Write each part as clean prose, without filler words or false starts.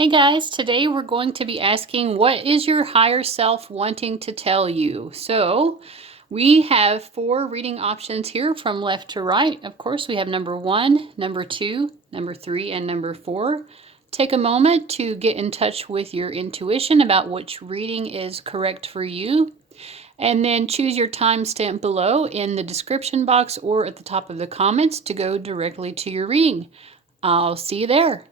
Hey guys, today we're going to be asking, what is your higher self wanting to tell you? So we have 4 reading options here from left to right. Of course, we have number 1, number 2, number 3, and number 4. Take a moment to get in touch with your intuition about which reading is correct for you. And then choose your timestamp below in the description box or at the top of the comments to go directly to your reading. I'll see you there.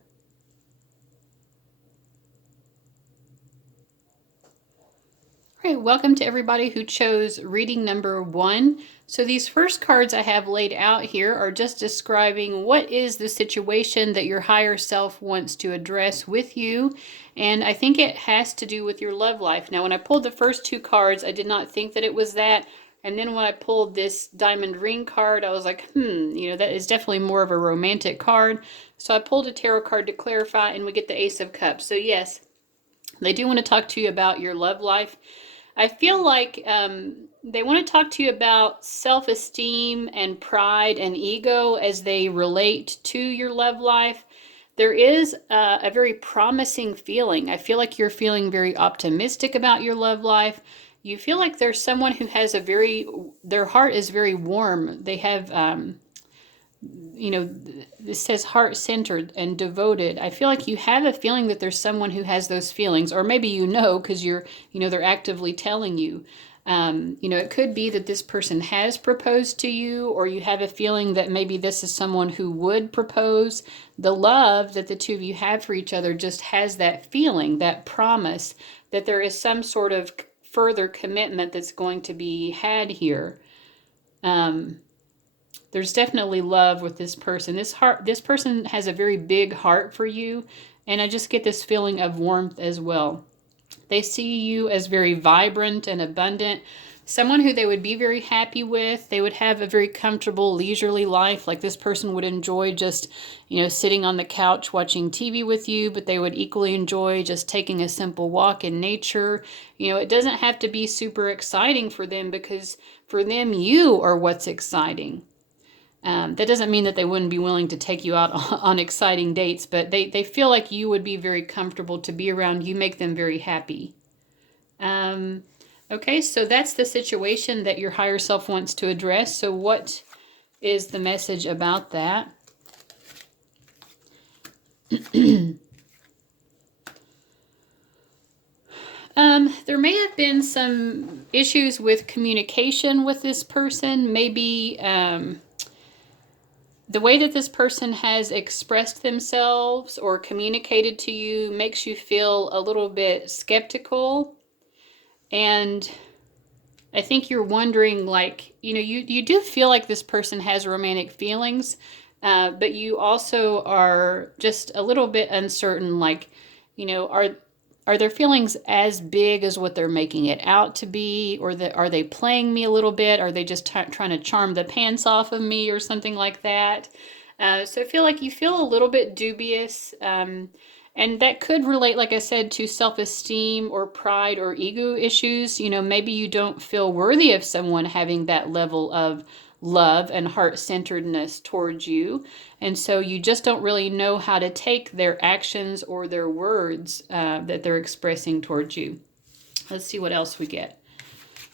All right, welcome to everybody who chose reading number 1. So these first cards I have laid out here are just describing what is the situation that your higher self wants to address with you. And I think it has to do with your love life. Now, when I pulled the first 2 cards, I did not think that it was that. And then when I pulled this diamond ring card, I was like, that is definitely more of a romantic card. So I pulled a tarot card to clarify, and we get the Ace of Cups. So yes, they do want to talk to you about your love life. I feel like they want to talk to you about self-esteem and pride and ego as they relate to your love life. There is a very promising feeling. I feel like you're feeling very optimistic about your love life. You feel like there's someone who has their heart is very warm. They have this says heart-centered and devoted. I feel like you have a feeling that there's someone who has those feelings, or maybe because they're actively telling you. It could be that this person has proposed to you, or you have a feeling that maybe this is someone who would propose. The love that the two of you have for each other just has that feeling, that promise that there is some sort of further commitment that's going to be had here. There's definitely love with this person. This person has a very big heart for you, and I just get this feeling of warmth as well. They see you as very vibrant and abundant, someone who they would be very happy with. They would have a very comfortable, leisurely life. Like this person would enjoy just, sitting on the couch watching TV with you, but they would equally enjoy just taking a simple walk in nature. It doesn't have to be super exciting for them, because for them, you are what's exciting. That doesn't mean that they wouldn't be willing to take you out on exciting dates, but they feel like you would be very comfortable to be around. You make them very happy. Okay, so that's the situation that your higher self wants to address. So what is the message about that? There may have been some issues with communication with this person. Maybe the way that this person has expressed themselves or communicated to you makes you feel a little bit skeptical. And I think you're wondering, you do feel like this person has romantic feelings, but you also are just a little bit uncertain, are their feelings as big as what they're making it out to be? Or are they playing me a little bit? Are they just trying to charm the pants off of me or something like that? So I feel like you feel a little bit dubious. And that could relate, like I said, to self-esteem or pride or ego issues. Maybe you don't feel worthy of someone having that level of love and heart-centeredness towards you. And so you just don't really know how to take their actions or their words that they're expressing towards you. Let's see what else we get.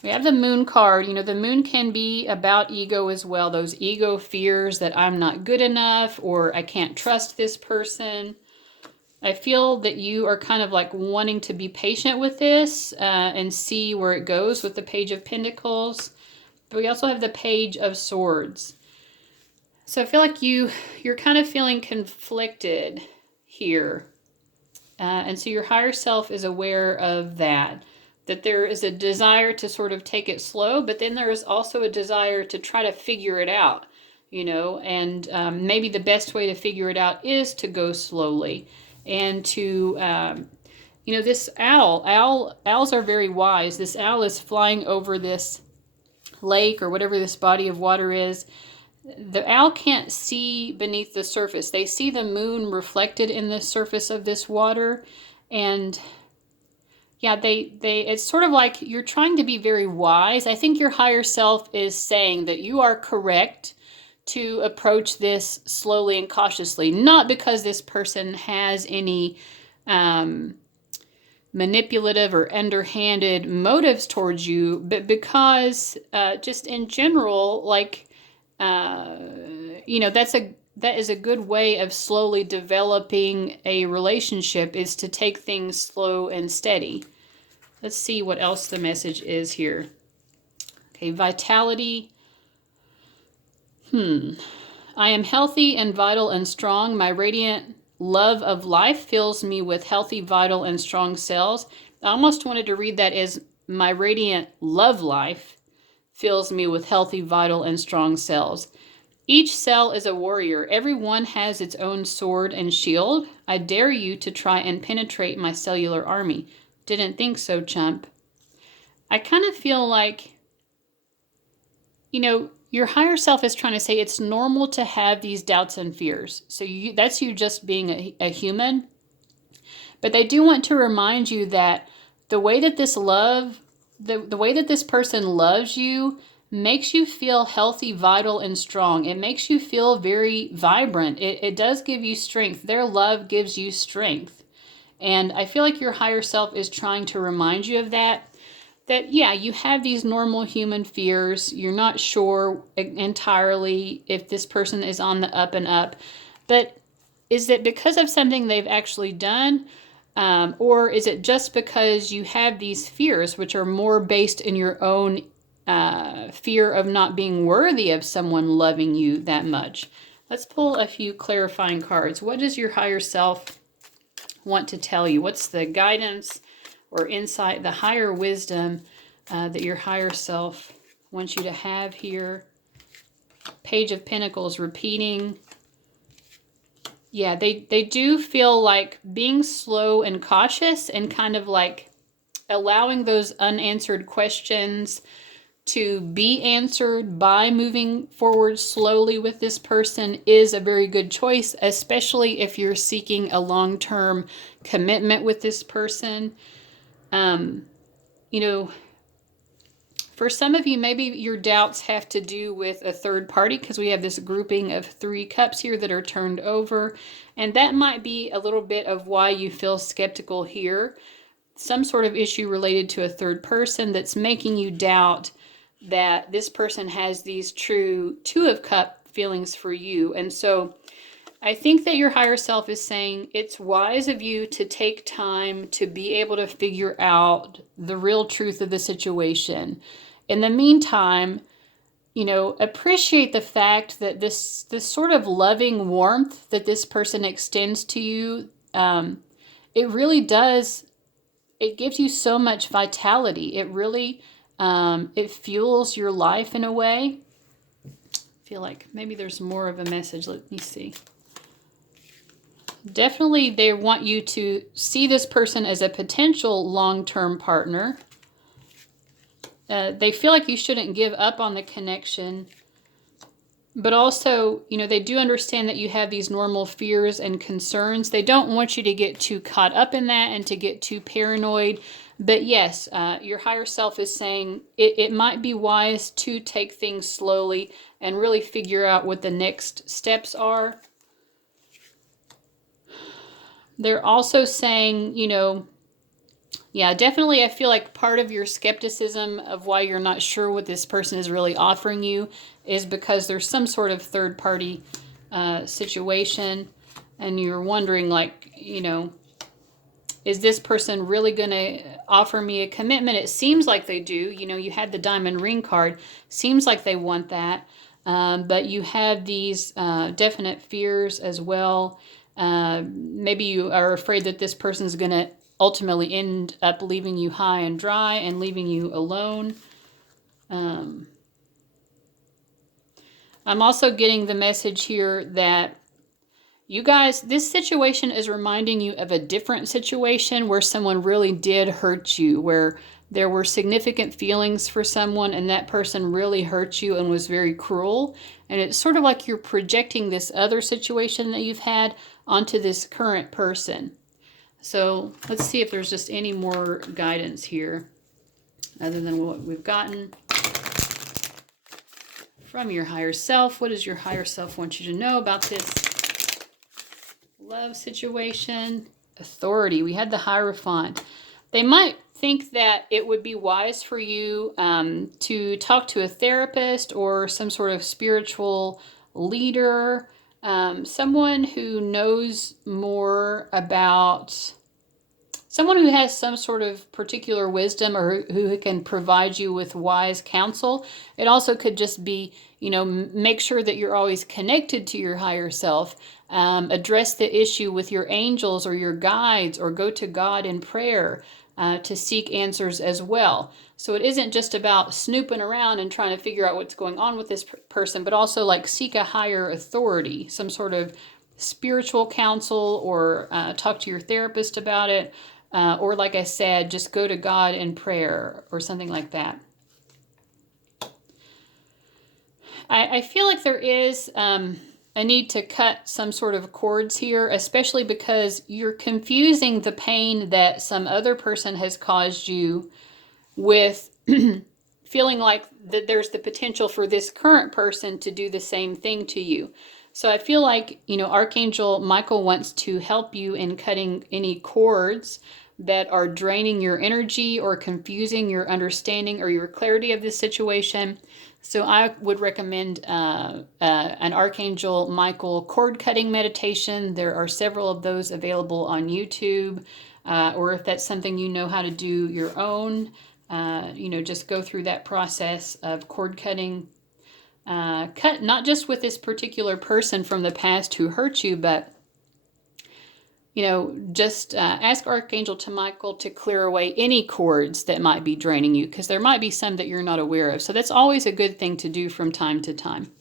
We have the moon card. The moon can be about ego as well. Those ego fears that I'm not good enough, or I can't trust this person. I feel that you are kind of like wanting to be patient with this and see where it goes with the Page of Pentacles. But we also have the Page of Swords. So I feel like you're kind of feeling conflicted here. And so your higher self is aware of that there is a desire to sort of take it slow, but then there is also a desire to try to figure it out, and maybe the best way to figure it out is to go slowly. And to, this owls are very wise. This owl is flying over this lake or whatever this body of water is. The owl can't see beneath the surface. They see the moon reflected in the surface of this water. And yeah, it's sort of like you're trying to be very wise. I think your higher self is saying that you are correct to approach this slowly and cautiously, not because this person has any manipulative or underhanded motives towards you, but because just in general, like, that is a good way of slowly developing a relationship, is to take things slow and steady. Let's see what else the message is here. Okay, vitality. I am healthy and vital and strong. My radiant love of life fills me with healthy, vital, and strong cells. I almost wanted to read that as my radiant love life fills me with healthy, vital, and strong cells. Each cell is a warrior. Every one has its own sword and shield. I dare you to try and penetrate my cellular army. Didn't think so, chump. I kind of feel like, your higher self is trying to say it's normal to have these doubts and fears. So that's you just being a human. But they do want to remind you that the way that this love, the way that this person loves you makes you feel healthy, vital, and strong. It makes you feel very vibrant. It does give you strength. Their love gives you strength. And I feel like your higher self is trying to remind you of that. That, yeah, you have these normal human fears. You're not sure entirely if this person is on the up and up. But is it because of something they've actually done? Or is it just because you have these fears, which are more based in your own fear of not being worthy of someone loving you that much? Let's pull a few clarifying cards. What does your higher self want to tell you? What's the guidance or insight, the higher wisdom that your higher self wants you to have here? Page of Pentacles repeating. Yeah, they do feel like being slow and cautious and kind of like allowing those unanswered questions to be answered by moving forward slowly with this person is a very good choice, especially if you're seeking a long-term commitment with this person. For some of you, maybe your doubts have to do with a third party, because we have this grouping of 3 cups here that are turned over. And that might be a little bit of why you feel skeptical here. Some sort of issue related to a third person that's making you doubt that this person has these true 2 of cup feelings for you. And so I think that your higher self is saying it's wise of you to take time to be able to figure out the real truth of the situation. In the meantime, appreciate the fact that this sort of loving warmth that this person extends to you, it really does, it gives you so much vitality. It really, it fuels your life in a way. I feel like maybe there's more of a message. Let me see. Definitely they want you to see this person as a potential long-term partner. They feel like you shouldn't give up on the connection. But also, they do understand that you have these normal fears and concerns. They don't want you to get too caught up in that and to get too paranoid. But yes, your higher self is saying it might be wise to take things slowly and really figure out what the next steps are. They're also saying, yeah, definitely I feel like part of your skepticism of why you're not sure what this person is really offering you is because there's some sort of third party situation, and you're wondering, like, is this person really going to offer me a commitment? It seems like they do. You had the diamond ring card. Seems like they want that. But you have these definite fears as well. Maybe you are afraid that this person's going to ultimately end up leaving you high and dry and leaving you alone. I'm also getting the message here that you guys, this situation is reminding you of a different situation where someone really did hurt you, where there were significant feelings for someone and that person really hurt you and was very cruel. And it's sort of like you're projecting this other situation that you've had onto this current person. So let's see if there's just any more guidance here other than what we've gotten from your higher self. What does your higher self want you to know about this love situation? authority. We had the Hierophant. They might think that it would be wise for you to talk to a therapist or some sort of spiritual leader, someone who knows more about, someone who has some sort of particular wisdom or who can provide you with wise counsel. It also could just be, make sure that you're always connected to your higher self. Address the issue with your angels or your guides, or go to God in prayer to seek answers as well. So it isn't just about snooping around and trying to figure out what's going on with this person, but also like seek a higher authority, some sort of spiritual counsel, or talk to your therapist about it. Or like I said, just go to God in prayer or something like that. I feel like there is a need to cut some sort of cords here, especially because you're confusing the pain that some other person has caused you with feeling like that there's the potential for this current person to do the same thing to you. So I feel like, Archangel Michael wants to help you in cutting any cords that are draining your energy or confusing your understanding or your clarity of this situation. So I would recommend an Archangel Michael cord cutting meditation. There are several of those available on YouTube, or if that's something you know how to do your own, just go through that process of cord cutting. Cut not just with this particular person from the past who hurt you, but just ask Archangel Michael to clear away any cords that might be draining you, because there might be some that you're not aware of. So that's always a good thing to do from time to time.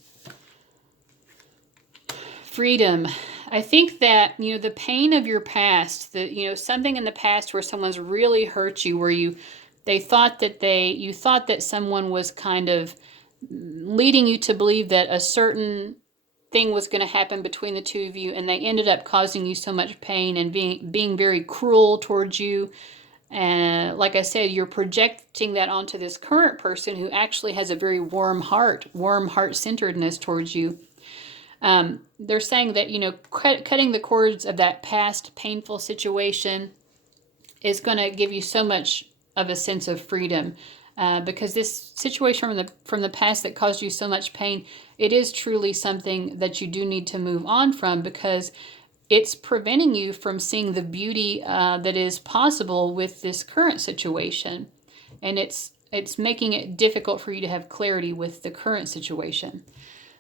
Freedom. I think that, the pain of your past, something in the past where someone's really hurt you, where you thought that someone was kind of leading you to believe that a certain thing was going to happen between the two of you, and they ended up causing you so much pain and being very cruel towards you. And like I said, you're projecting that onto this current person who actually has a very warm heart-centeredness towards you. They're saying that, cutting the cords of that past painful situation is going to give you so much of a sense of freedom. Because this situation from the past that caused you so much pain, it is truly something that you do need to move on from, because it's preventing you from seeing the beauty that is possible with this current situation. And it's making it difficult for you to have clarity with the current situation.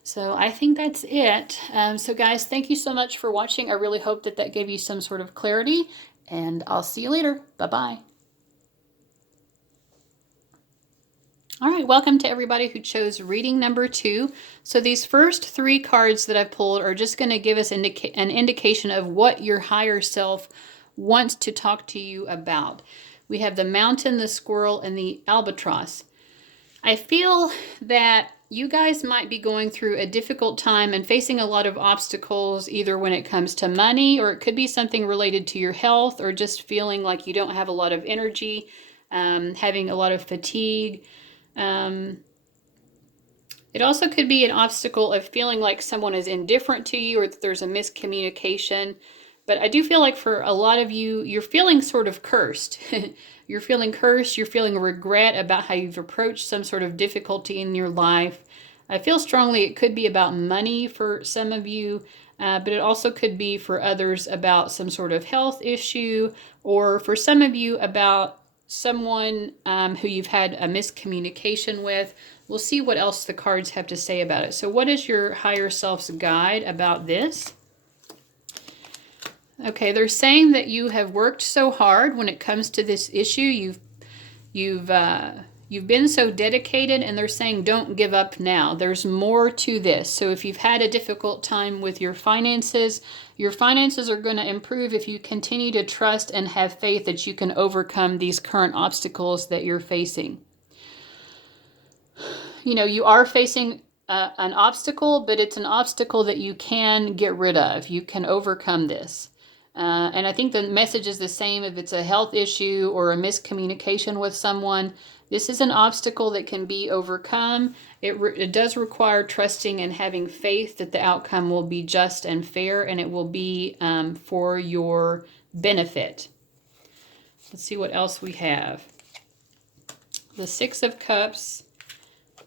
So I think that's it. So guys, thank you so much for watching. I really hope that gave you some sort of clarity, and I'll see you later. Bye-bye. All right, welcome to everybody who chose reading number 2. So these first 3 cards that I've pulled are just going to give us an indication of what your higher self wants to talk to you about. We have the mountain, the squirrel, and the albatross. I feel that you guys might be going through a difficult time and facing a lot of obstacles, either when it comes to money, or it could be something related to your health, or just feeling like you don't have a lot of energy, having a lot of fatigue. It also could be an obstacle of feeling like someone is indifferent to you, or that there's a miscommunication. But I do feel like for a lot of you, you're feeling sort of cursed. You're feeling cursed. You're feeling regret about how you've approached some sort of difficulty in your life. I feel strongly it could be about money for some of you, but it also could be for others about some sort of health issue, or for some of you about someone who you've had a miscommunication with. We'll see what else the cards have to say about it. So what is your higher self's guide about this? Okay, they're saying that you have worked so hard when it comes to this issue. You've been so dedicated, and they're saying don't give up now. There's more to this. So if you've had a difficult time with your finances are going to improve if you continue to trust and have faith that you can overcome these current obstacles that you're facing. You are facing an obstacle, but it's an obstacle that you can get rid of. You can overcome this. And I think the message is the same if it's a health issue or a miscommunication with someone. This is an obstacle that can be overcome. It does require trusting and having faith that the outcome will be just and fair, and it will be for your benefit. Let's see what else we have. The Six of Cups,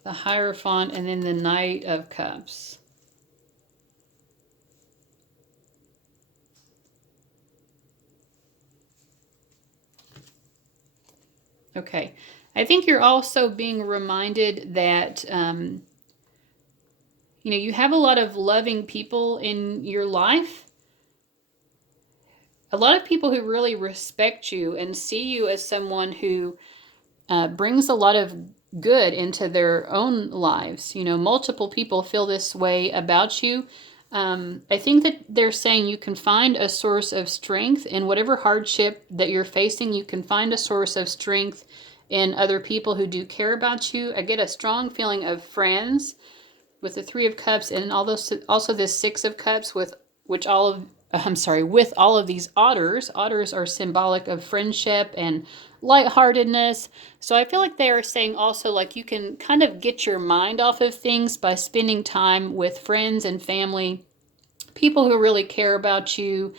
the Hierophant, and then the Knight of Cups. Okay, I think you're also being reminded that, you have a lot of loving people in your life. A lot of people who really respect you and see you as someone who brings a lot of good into their own lives. Multiple people feel this way about you. I think that they're saying you can find a source of strength in whatever hardship that you're facing. You can find a source of strength in other people who do care about you. I get a strong feeling of friends with the Three of Cups, and also this Six of Cups with all of these otters. Otters are symbolic of friendship and lightheartedness. So I feel like they are saying also, like, you can kind of get your mind off of things by spending time with friends and family, people who really care about you,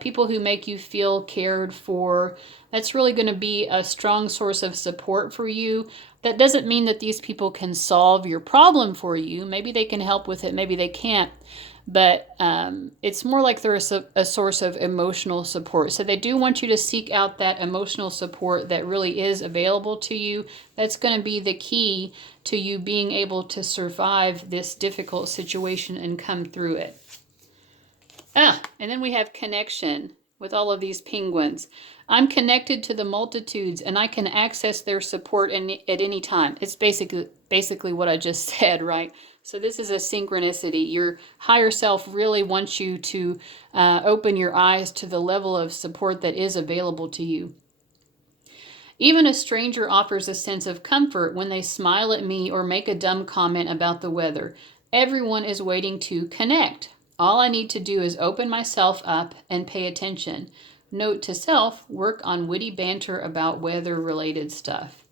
people who make you feel cared for. That's really going to be a strong source of support for you. That doesn't mean that these people can solve your problem for you. Maybe they can help with it, maybe they can't. But it's more like they're a source of emotional support. So they do want you to seek out that emotional support that really is available to you. That's going to be the key to you being able to survive this difficult situation and come through it. And then we have connection with all of these penguins. I'm connected to the multitudes and I can access their support at any time. It's basically what I just said, right? So this is a synchronicity. Your higher self really wants you to open your eyes to the level of support that is available to you. Even a stranger offers a sense of comfort when they smile at me or make a dumb comment about the weather. Everyone is waiting to connect. All I need to do is open myself up and pay attention. Note to self, work on witty banter about weather-related stuff.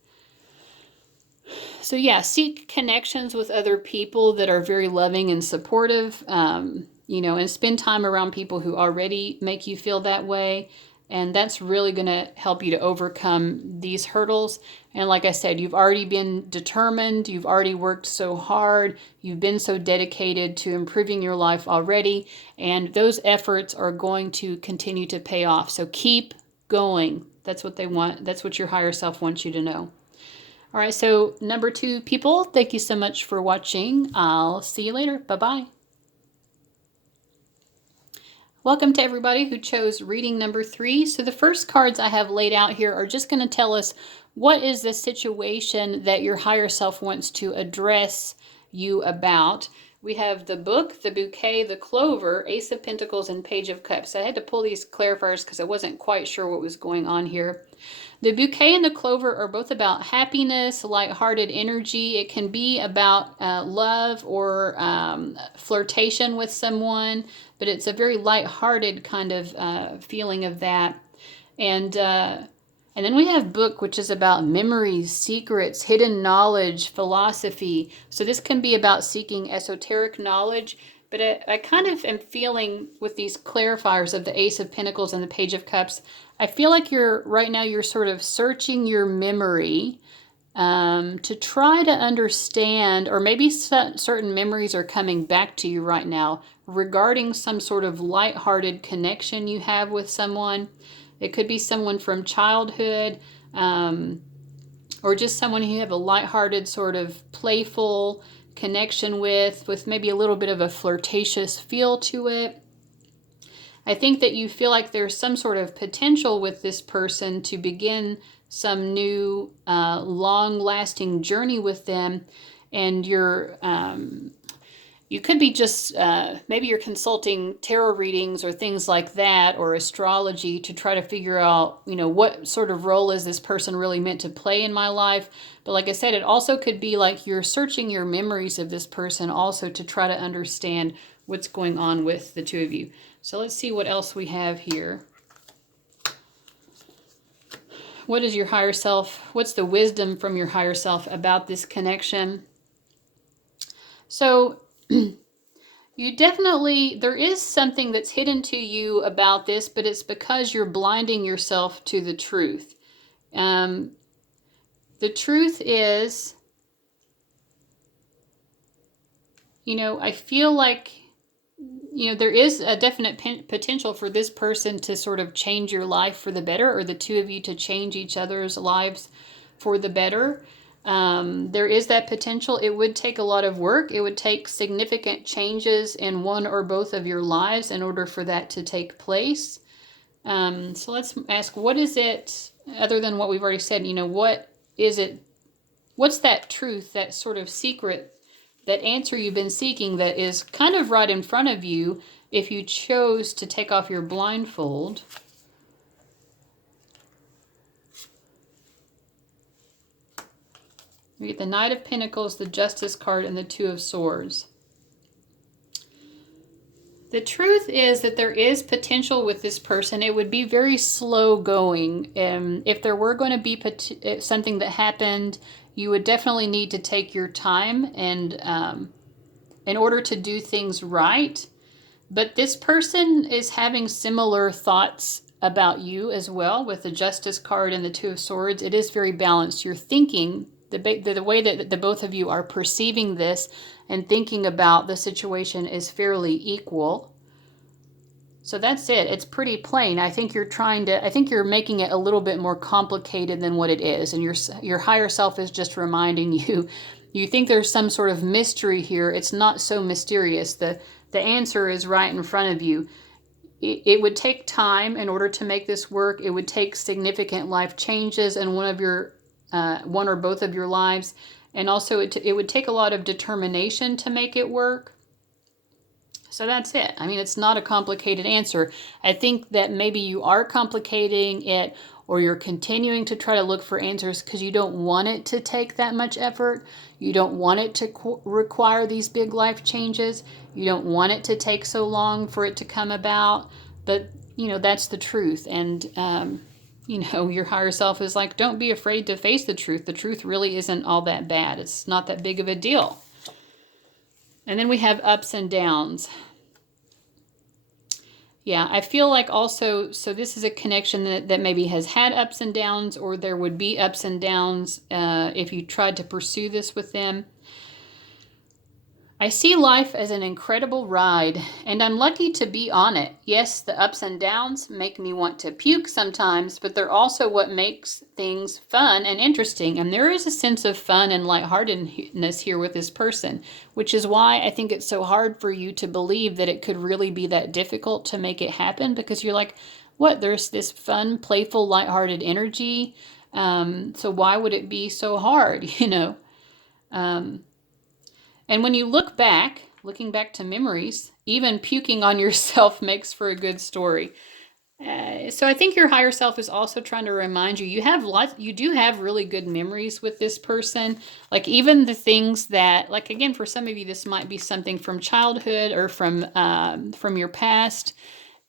So yeah, seek connections with other people that are very loving and supportive, and spend time around people who already make you feel that way. And that's really going to help you to overcome these hurdles. And like I said, you've already been determined. You've already worked so hard. You've been so dedicated to improving your life already. And those efforts are going to continue to pay off. So keep going. That's what they want. That's what your higher self wants you to know. All right, so number 2 people, thank you so much for watching. I'll see you later. Bye-bye. Welcome to everybody who chose reading number 3. So the first cards I have laid out here are just going to tell us what is the situation that your higher self wants to address you about. We have the Book, the Bouquet, the Clover, Ace of Pentacles, and Page of Cups. I had to pull these clarifiers because I wasn't quite sure what was going on here. The Bouquet and the Clover are both about happiness, lighthearted energy. It can be about love or flirtation with someone, but it's a very lighthearted kind of feeling of that. And then we have Book, which is about memories, secrets, hidden knowledge, philosophy. So this can be about seeking esoteric knowledge, but I kind of am feeling with these clarifiers of the Ace of Pentacles and the Page of Cups, I feel like right now you're sort of searching your memory to try to understand, or maybe certain memories are coming back to you right now regarding some sort of lighthearted connection you have with someone. It could be someone from childhood, or just someone who you have a lighthearted sort of playful connection with maybe a little bit of a flirtatious feel to it. I think that you feel like there's some sort of potential with this person to begin some new long-lasting journey with them, and you could be just, maybe you're consulting tarot readings or things like that, or astrology to try to figure out, what sort of role is this person really meant to play in my life. But like I said, it also could be like you're searching your memories of this person also to try to understand what's going on with the two of you. So let's see what else we have here. What is your higher self? What's the wisdom from your higher self about this connection? So you definitely, there is something that's hidden to you about this, but it's because you're blinding yourself to the truth. The truth is, I feel like, there is a definite potential for this person to sort of change your life for the better, or the two of you to change each other's lives for the better. There is that potential. It would take a lot of work. It would take significant changes in one or both of your lives in order for that to take place. So let's ask, what is it, other than what we've already said, what is it, what's that truth, that sort of secret, that answer you've been seeking that is kind of right in front of you if you chose to take off your blindfold? We get the Knight of Pentacles, the Justice card, and the Two of Swords. The truth is that there is potential with this person. It would be very slow going. If there were going to be something that happened, you would definitely need to take your time and in order to do things right. But this person is having similar thoughts about you as well with the Justice card and the Two of Swords. It is very balanced. You're thinking, the way that the both of you are perceiving this and thinking about the situation is fairly equal. So that's it. It's pretty plain. I think you're making it a little bit more complicated than what it is. And your higher self is just reminding you, you think there's some sort of mystery here. It's not so mysterious. The answer is right in front of you. It would take time in order to make this work. It would take significant life changes in one or both of your lives. And also it would take a lot of determination to make it work. So that's it. I mean, it's not a complicated answer. I think that maybe you are complicating it, or you're continuing to try to look for answers because you don't want it to take that much effort. You don't want it to require these big life changes. You don't want it to take so long for it to come about. But, that's the truth. And, your higher self is like, don't be afraid to face the truth. The truth really isn't all that bad. It's not that big of a deal. And then we have ups and downs. Yeah, I feel like also, so this is a connection that maybe has had ups and downs, or there would be ups and downs if you tried to pursue this with them. I see life as an incredible ride, and I'm lucky to be on it. Yes, the ups and downs make me want to puke sometimes, but they're also what makes things fun and interesting. And there is a sense of fun and lightheartedness here with this person, which is why I think it's so hard for you to believe that it could really be that difficult to make it happen, because you're like, what? There's this fun, playful, lighthearted energy. So why would it be so hard, And when you looking back to memories, even puking on yourself makes for a good story. So I think your higher self is also trying to remind you, you do have really good memories with this person. Like even the things that, like again, for some of you, this might be something from childhood or from your past.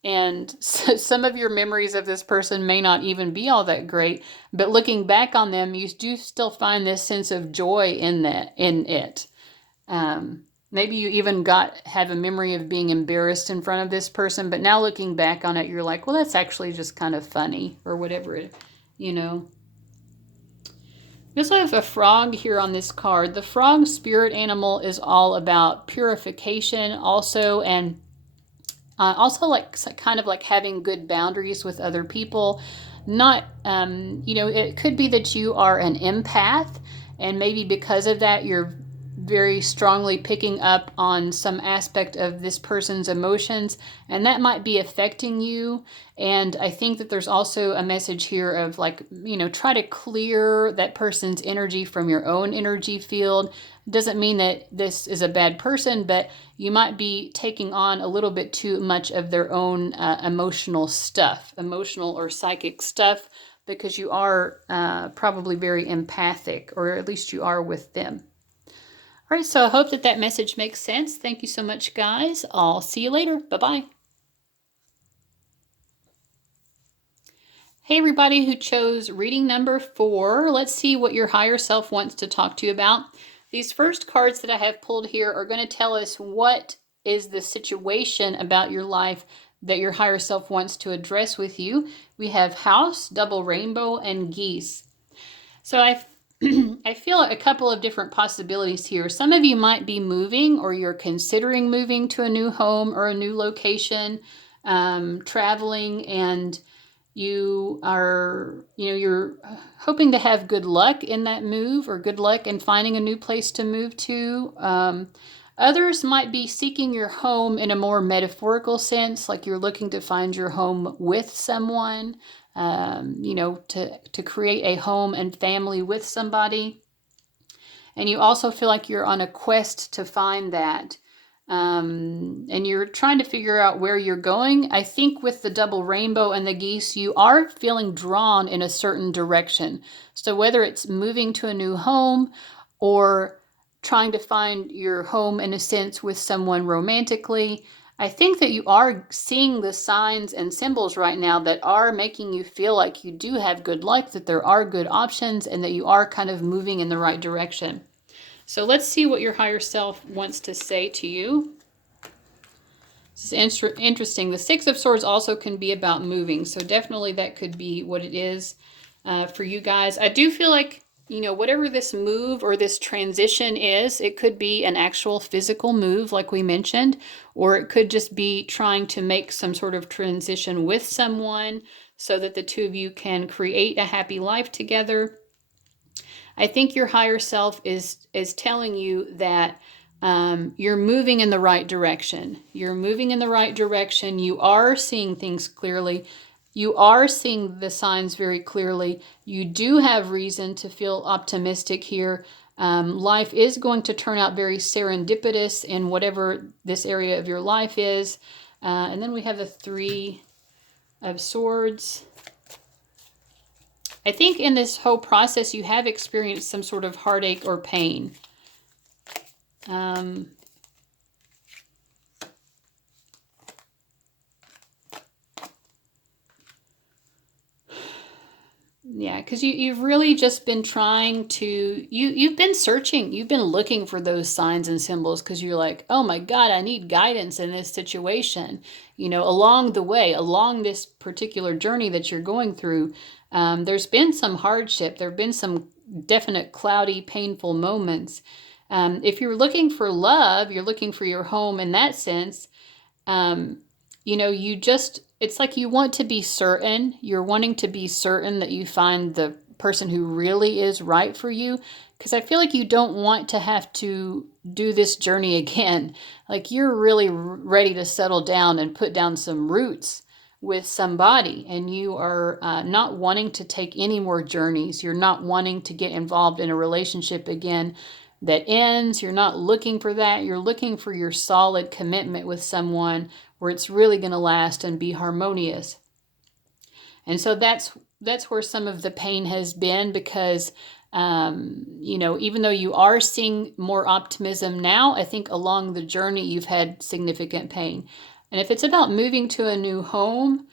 And so some of your memories of this person may not even be all that great, but looking back on them, you do still find this sense of joy in it. Maybe you even have a memory of being embarrassed in front of this person, but now looking back on it, you're like, well, that's actually just kind of funny, or whatever, We also have a frog here on this card. The frog spirit animal is all about purification also, and also like kind of like having good boundaries with other people. Not, it could be that you are an empath, and maybe because of that, you're very strongly picking up on some aspect of this person's emotions, and that might be affecting you. And I think that there's also a message here of like, try to clear that person's energy from your own energy field. Doesn't mean that this is a bad person, but you might be taking on a little bit too much of their own emotional or psychic stuff, because you are probably very empathic, or at least you are with them. All right, so I hope that that message makes sense. Thank you so much, guys. I'll see you later. Bye-bye. Hey, everybody who chose reading number 4. Let's see what your higher self wants to talk to you about. These first cards that I have pulled here are going to tell us what is the situation about your life that your higher self wants to address with you. We have House, Double Rainbow, and Geese. So I feel a couple of different possibilities here. Some of you might be moving, or you're considering moving to a new home or a new location, traveling, and you're hoping to have good luck in that move, or good luck in finding a new place to move to. Others might be seeking your home in a more metaphorical sense, like you're looking to find your home with someone, to create a home and family with somebody. And you also feel like you're on a quest to find that. And you're trying to figure out where you're going. I think with the double rainbow and the geese, you are feeling drawn in a certain direction. So whether it's moving to a new home or trying to find your home in a sense with someone romantically, I think that you are seeing the signs and symbols right now that are making you feel like you do have good luck, that there are good options, and that you are kind of moving in the right direction. So let's see what your higher self wants to say to you. This is interesting. The Six of Swords also can be about moving, so definitely that could be what it is for you guys. I do feel like, whatever this move or this transition is, it could be an actual physical move, like we mentioned, or it could just be trying to make some sort of transition with someone so that the two of you can create a happy life together. I think your higher self is telling you that you're moving in the right direction. You're moving in the right direction. You are seeing things clearly. You are seeing the signs very clearly. You do have reason to feel optimistic here. Life is going to turn out very serendipitous in whatever this area of your life is. And then we have the Three of Swords. I think in this whole process, you have experienced some sort of heartache or pain. Yeah, because you've really just been trying to, you've been searching, you've been looking for those signs and symbols because you're like, oh my God, I need guidance in this situation. Along the way, along this particular journey that you're going through, there's been some hardship. There have been some definite cloudy, painful moments. If you're looking for love, you're looking for your home in that sense, it's like you want to be certain. You're wanting to be certain that you find the person who really is right for you. Because I feel like you don't want to have to do this journey again. Like you're really ready to settle down and put down some roots with somebody. And you are not wanting to take any more journeys. You're not wanting to get involved in a relationship again that ends. You're not looking for that. You're looking for your solid commitment with someone where it's really going to last and be harmonious. And so that's where some of the pain has been, because even though you are seeing more optimism now, I think along the journey you've had significant pain. And if it's about moving to a new home,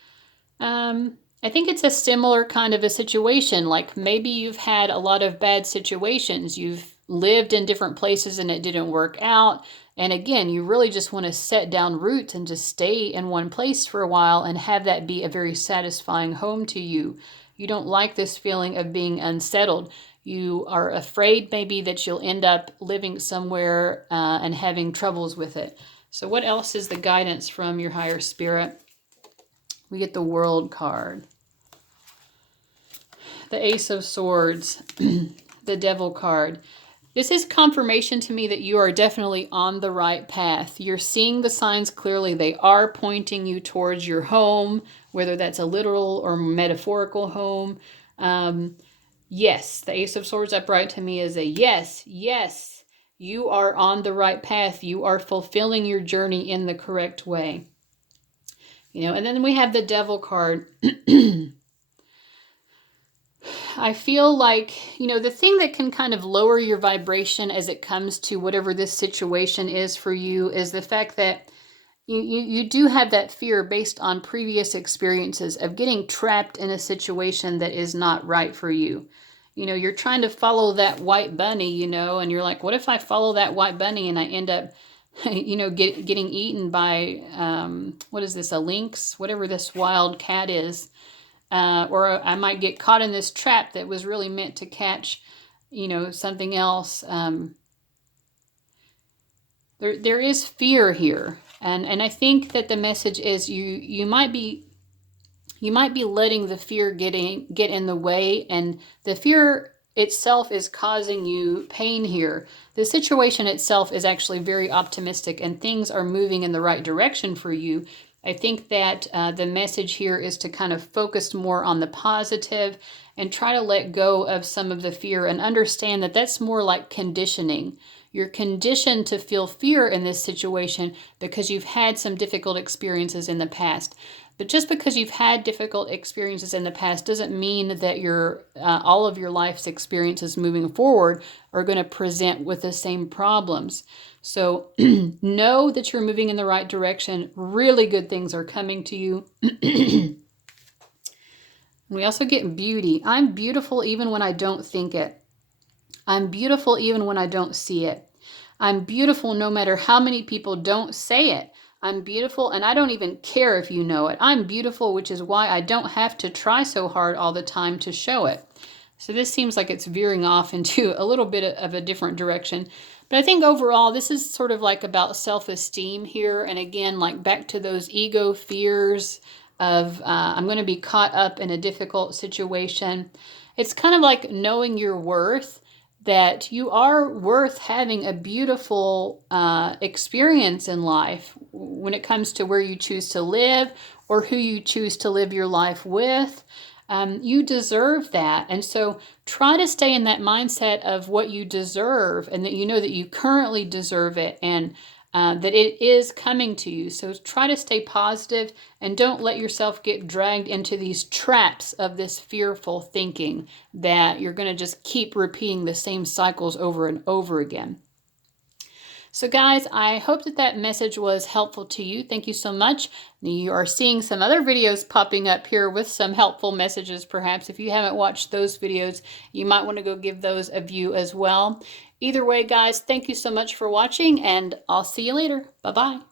I think it's a similar kind of a situation. Like maybe you've had a lot of bad situations. You've lived in different places and it didn't work out. And again, you really just want to set down roots and just stay in one place for a while and have that be a very satisfying home to you. You don't like this feeling of being unsettled. You are afraid maybe that you'll end up living somewhere and having troubles with it. So what else is the guidance from your higher spirit? We get the World card, the Ace of Swords, the Devil card. This is confirmation to me that you are definitely on the right path. You're seeing the signs clearly. They are pointing you towards your home, whether that's a literal or metaphorical home. Yes, the Ace of Swords upright to me is a yes, yes. You are on the right path. You are fulfilling your journey in the correct way. And then we have the Devil card. I feel like, you know, the thing that can kind of lower your vibration as it comes to whatever this situation is for you is the fact that you do have that fear based on previous experiences of getting trapped in a situation that is not right for you. You know, you're trying to follow that white bunny, you know, and you're like, what if I follow that white bunny and I end up, you know, getting eaten by, what is this, a lynx, whatever this wild cat is. Or I might get caught in this trap that was really meant to catch, you know, something else. There is fear here, and I think that the message is you might be letting the fear get in the way, and the fear itself is causing you pain here. The situation itself is actually very optimistic, and things are moving in the right direction for you. I think that the message here is to kind of focus more on the positive and try to let go of some of the fear and understand that that's more like conditioning. You're conditioned to feel fear in this situation because you've had some difficult experiences in the past. But just because you've had difficult experiences in the past doesn't mean that all of your life's experiences moving forward are going to present with the same problems. So know that you're moving in the right direction. Really good things are coming to you. We also get beauty. I'm beautiful even when I don't think it. I'm beautiful even when I don't see it. I'm beautiful no matter how many people don't say it. I'm beautiful and I don't even care if you know it. I'm beautiful, which is why I don't have to try so hard all the time to show it. So this seems like it's veering off into a little bit of a different direction. But I think overall, this is sort of like about self-esteem here. And again, like back to those ego fears of I'm going to be caught up in a difficult situation. It's kind of like knowing your worth, that you are worth having a beautiful experience in life when it comes to where you choose to live or who you choose to live your life with. You deserve that. And so try to stay in that mindset of what you deserve and that you know that you currently deserve it and that it is coming to you. So try to stay positive and don't let yourself get dragged into these traps of this fearful thinking that you're going to just keep repeating the same cycles over and over again. So guys, I hope that message was helpful to you. Thank you so much. You are seeing some other videos popping up here with some helpful messages. Perhaps if you haven't watched those videos, you might want to go give those a view as well. Either way, guys, thank you so much for watching, and I'll see you later. Bye-bye.